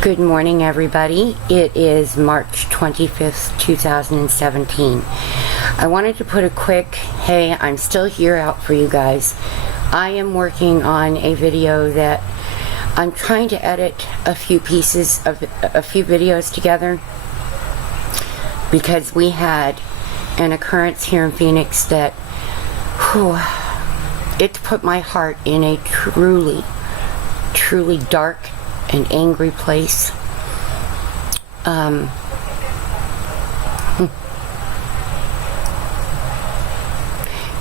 Good morning, everybody. It is March 25th, 2017. I wanted to put a quick, hey, I'm still here out for you guys. I am working on a video that I'm trying to edit a few videos together because we had an occurrence here in Phoenix that, it put my heart in a truly dark and angry place.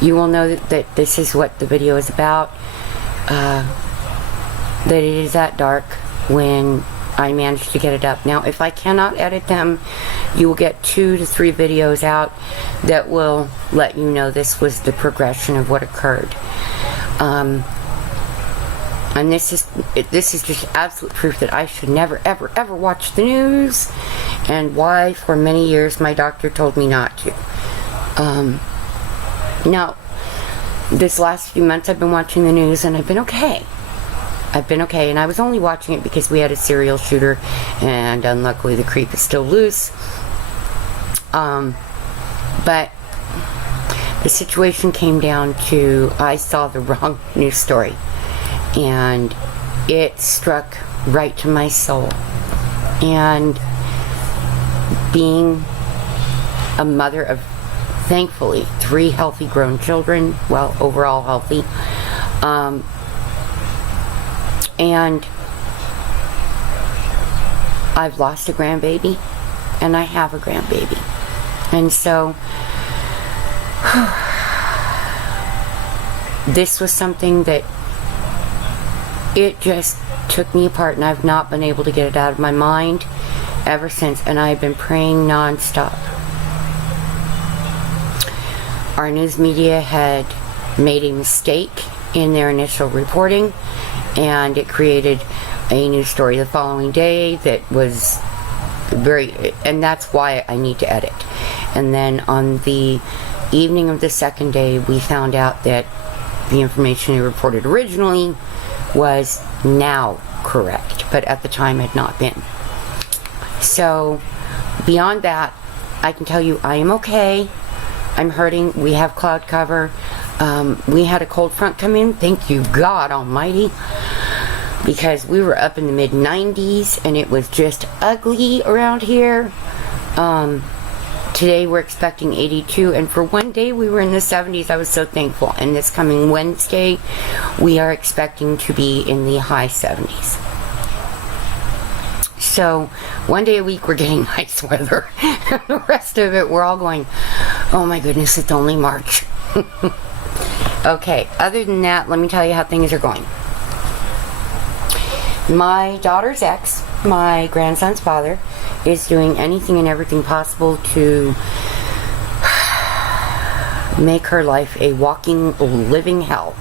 You will know that this is what the video is about, that it is that dark when I managed to get it up. Now, if I cannot edit them, you will get 2 to 3 videos out that will let you know this was the progression of what occurred. And this is just absolute proof that I should never, ever watch the news, and why for many years my doctor told me not to. Now, this last few months I've been watching the news and I've been okay. And I was only watching it because we had a serial shooter, and unluckily the creep is still loose. But the situation came down to, I saw the wrong news story, and it struck right to my soul. And being a mother of, thankfully, 3 healthy grown children, well, overall healthy, and I've lost a grandbaby, and I have a grandbaby. And so this was something that it just took me apart, and I've not been able to get it out of my mind ever since, and I've been praying nonstop. Our news media had made a mistake in their initial reporting, and it created a news story the following day that was and that's why I need to edit. And then on the evening of the second day, we found out that the information we reported originally was now correct, but at the time had not been. So beyond that, I can tell you I am okay. I'm hurting. We have cloud cover. We had a cold front come in, thank you God Almighty, because we were up in the mid-90s and it was just ugly around here. Today we're expecting 82, and for one day we were in the 70s. I was so thankful. And this coming Wednesday we are expecting to be in the high 70s. So one day a week we're getting nice weather. The rest of it we're all going, oh my goodness, it's only March. Okay, other than that, let me tell you how things are going. My daughter's ex, my grandson's father, is doing anything and everything possible to make her life a walking, living hell.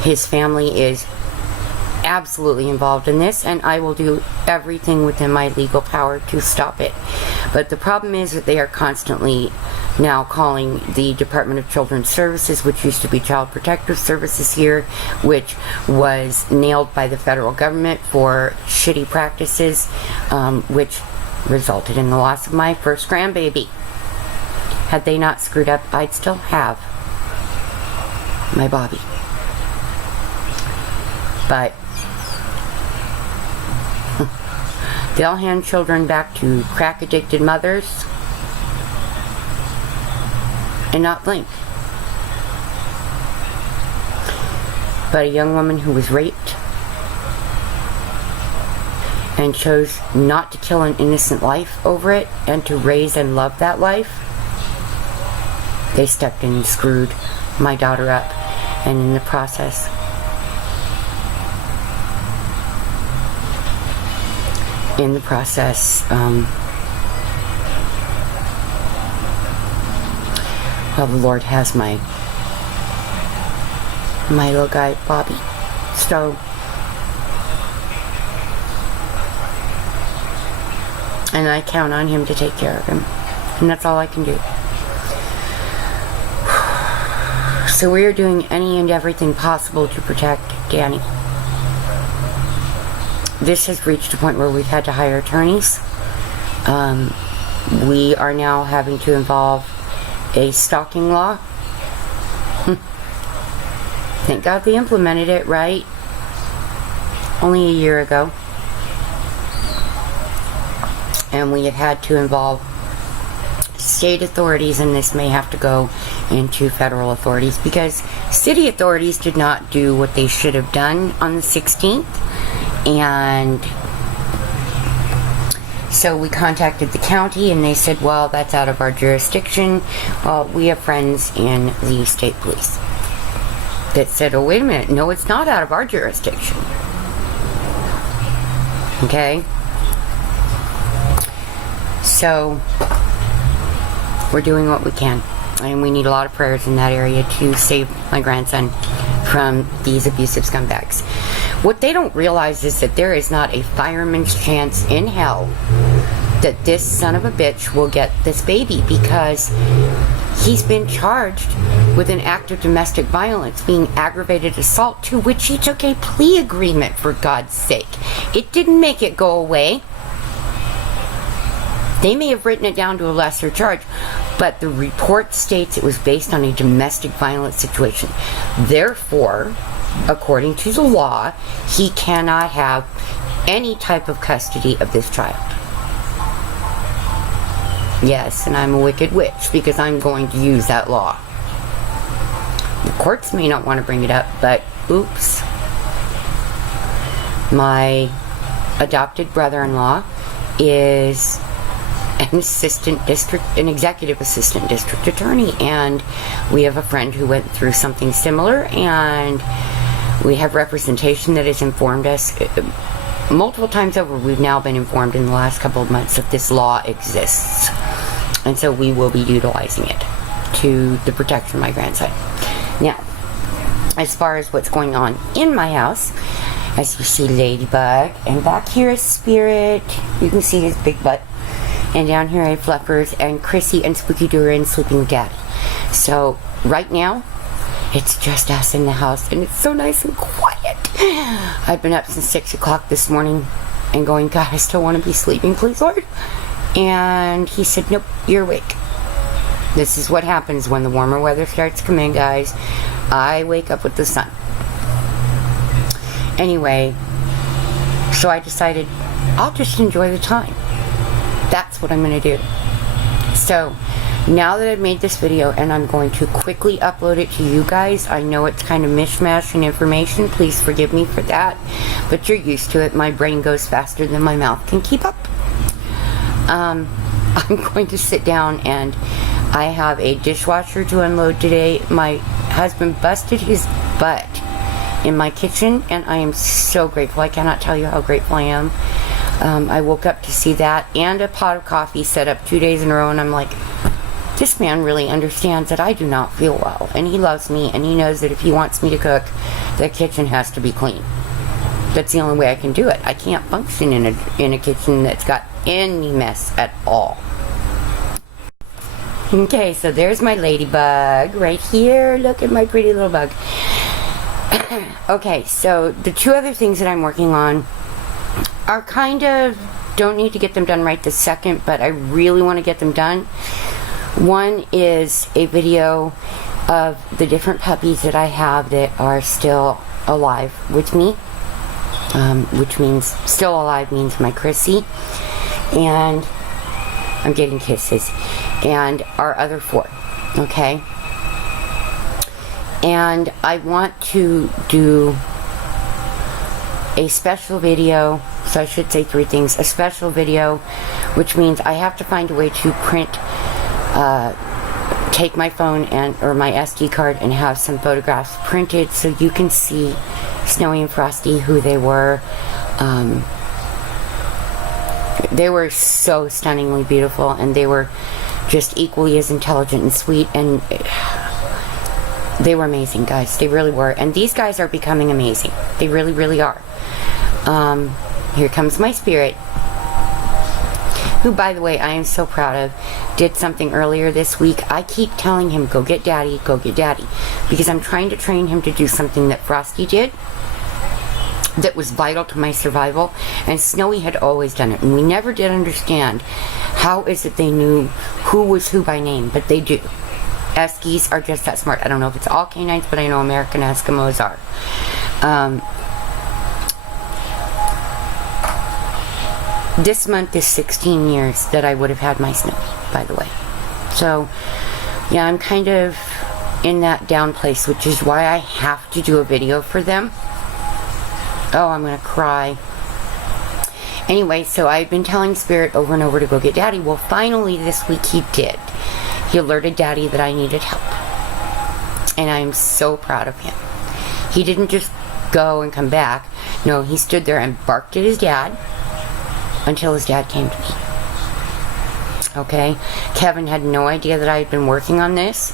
His family is absolutely involved in this, and I will do everything within my legal power to stop it. But the problem is that they are constantly now calling the Department of Children's Services, which used to be Child Protective Services here, which was nailed by the federal government for shitty practices, which resulted in the loss of my first grandbaby. Had they not screwed up, I'd still have my Bobby. But they'll hand children back to crack-addicted mothers and not blink. But a young woman who was raped and chose not to kill an innocent life over it and to raise and love that life, they stepped in and screwed my daughter up, and in the process well, the Lord has my little guy, Bobby. So, and I count on him to take care of him. And that's all I can do. So we are doing any and everything possible to protect Danny. this has reached a point where we've had to hire attorneys. We are now having to involve a stalking law. Thank God they implemented it, right? Only a year ago. And we have had to involve state authorities, and this may have to go into federal authorities because city authorities did not do what they should have done on the 16th. And so we contacted the county, and they said, well, that's out of our jurisdiction. Well, we have friends in the state police that said, oh, wait a minute, no, it's not out of our jurisdiction. Okay? So, we're doing what we can. And we need a lot of prayers in that area to save my grandson from these abusive scumbags. What they don't realize is that there is not a fireman's chance in hell that this son of a bitch will get this baby, because he's been charged with an act of domestic violence, being aggravated assault, to which he took a plea agreement, for God's sake. It didn't make it go away. They may have written it down to a lesser charge, but the report states it was based on a domestic violence situation. Therefore, according to the law, he cannot have any type of custody of this child. Yes, and I'm a wicked witch because I'm going to use that law. The courts may not want to bring it up, but oops. My adopted brother-in-law is an executive assistant district attorney, and we have a friend who went through something similar, and we have representation that has informed us multiple times over. We've now been informed in the last couple of months that this law exists, and so we will be utilizing it to the protection of my grandson. Now, as far as what's going on in my house, as you see Ladybug, and back here is Spirit, you can see his big butt. And down here I have Fluffers and Chrissy and Spooky Durin sleeping with Daddy. So right now, it's just us in the house, and it's so nice and quiet. I've been up since 6 o'clock this morning and going, God, I still want to be sleeping, please, Lord. And he said, nope, you're awake. This is what happens when the warmer weather starts to come in, guys. I wake up with the sun. Anyway, so I decided I'll just enjoy the time. That's what I'm going to do. So, now that I've made this video and I'm going to quickly upload it to you guys, I know it's kind of mishmash in information. Please forgive me for that. But you're used to it. My brain goes faster than my mouth can keep up. I'm going to sit down, and I have a dishwasher to unload today. My husband busted his butt in my kitchen, and I am so grateful. I cannot tell you how grateful I am. I woke up to see that and a pot of coffee set up 2 days in a row, and I'm like, this man really understands that I do not feel well, and he loves me, and he knows that if he wants me to cook, the kitchen has to be clean. That's the only way I can do it. I can't function in a kitchen that's got any mess at all. Okay, so there's my ladybug right here. Look at my pretty little bug. Okay, so the two other things that I'm working on are kind of, don't need to get them done right this second, but I really want to get them done. One is a video of the different puppies that I have that are still alive with me, which means still alive means my Chrissy, and I'm getting kisses, and our other 4, okay? And I want to do a special video, so I should say 3 things. A special video, which means I have to find a way to print, take my phone or my SD card and have some photographs printed so you can see Snowy and Frosty, who they were. They were so stunningly beautiful, and they were just equally as intelligent and sweet, and they were amazing, guys. They really were. And these guys are becoming amazing. They really, really are. Here comes my Spirit, who, by the way, I am so proud of, did something earlier this week. I keep telling him, go get Daddy, because I'm trying to train him to do something that Frosty did. that was vital to my survival, and Snowy had always done it, and we never did understand how is it they knew who was who by name, but they do. Eskies are just that smart. I don't know if it's all canines, but I know American Eskimos are. This month is 16 years that I would have had my Snowy, by the way. So, yeah, I'm kind of in that down place, which is why I have to do a video for them. Oh, I'm gonna cry. Anyway, so I've been telling Spirit over and over to go get Daddy. Well, finally this week he did. He alerted Daddy that I needed help. And I'm so proud of him. He didn't just go and come back. No, he stood there and barked at his dad until his dad came to me. Okay? Kevin had no idea that I had been working on this,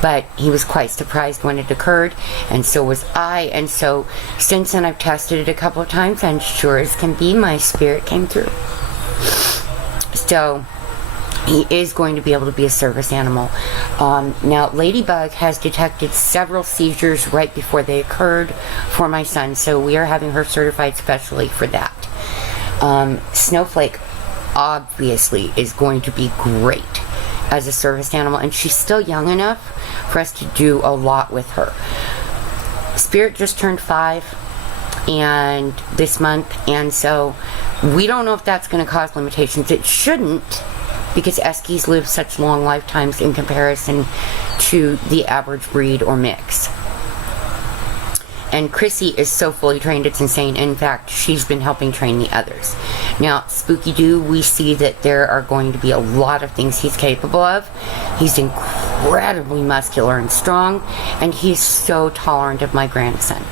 but he was quite surprised when it occurred, and so was I. And so since then I've tested it a couple of times, and sure as can be, my Spirit came through. So he is going to be able to be a service animal. Now, Ladybug has detected several seizures right before they occurred for my son, so we are having her certified specially for that. Snowflake obviously is going to be great as a service animal, and she's still young enough for us to do a lot with her. Spirit just turned 5 and this month, and so we don't know if that's going to cause limitations. It shouldn't, because Eskies live such long lifetimes in comparison to the average breed or mix. And Chrissy is so fully trained, it's insane. In fact, she's been helping train the others. Now, Spooky Doo, we see that there are going to be a lot of things he's capable of. He's incredibly muscular and strong, and he's so tolerant of my grandson.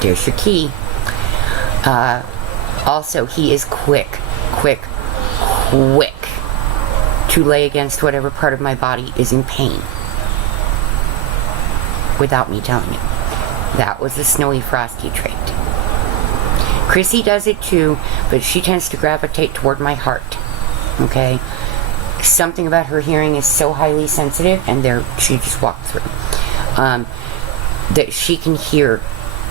There's your key. Also, he is quick to lay against whatever part of my body is in pain, without me telling you. That was a Snowy Frosty trait. Chrissy does it too, but she tends to gravitate toward my heart. Okay? Something about her hearing is so highly sensitive, and there she just walked through, that she can hear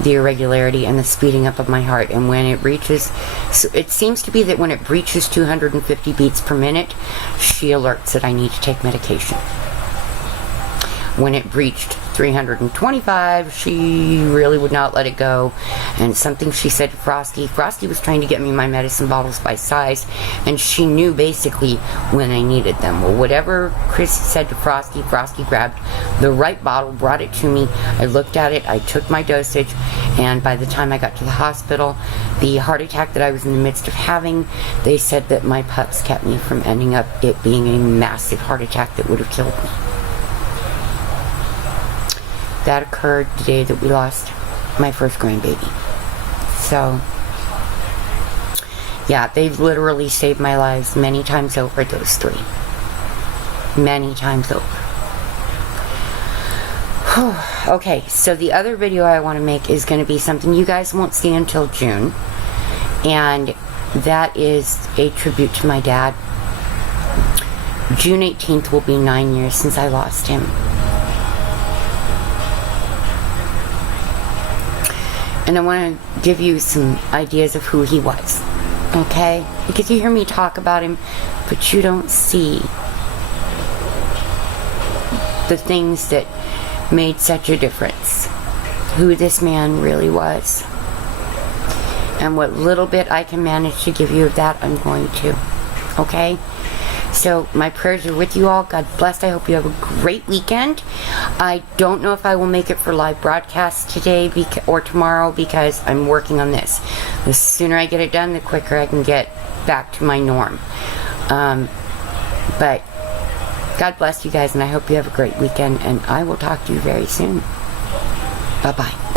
the irregularity and the speeding up of my heart. And when it reaches, so it seems to be that when it breaches 250 beats per minute, she alerts that I need to take medication. When it breached 325, she really would not let it go. And something she said to Frosty was trying to get me my medicine bottles by size, and she knew basically when I needed them. Well, whatever Chris said to Frosty grabbed the right bottle, brought it to me. I looked at it, I took my dosage, and by the time I got to the hospital, the heart attack that I was in the midst of having, they said that my pups kept me from ending up it being a massive heart attack that would have killed me. That occurred the day that we lost my first grandbaby. So, yeah, they've literally saved my lives many times over, those 3. Many times over. Okay, so the other video I want to make is going to be something you guys won't see until June. And that is a tribute to my dad. June 18th will be 9 years since I lost him. And I want to give you some ideas of who he was, okay? Because you hear me talk about him, but you don't see the things that made such a difference. Who this man really was. And what little bit I can manage to give you of that, I'm going to, okay? So my prayers are with you all. God bless. I hope you have a great weekend. I don't know if I will make it for live broadcast today or tomorrow, because I'm working on this. The sooner I get it done, the quicker I can get back to my norm. But God bless you guys, and I hope you have a great weekend, and I will talk to you very soon. Bye-bye.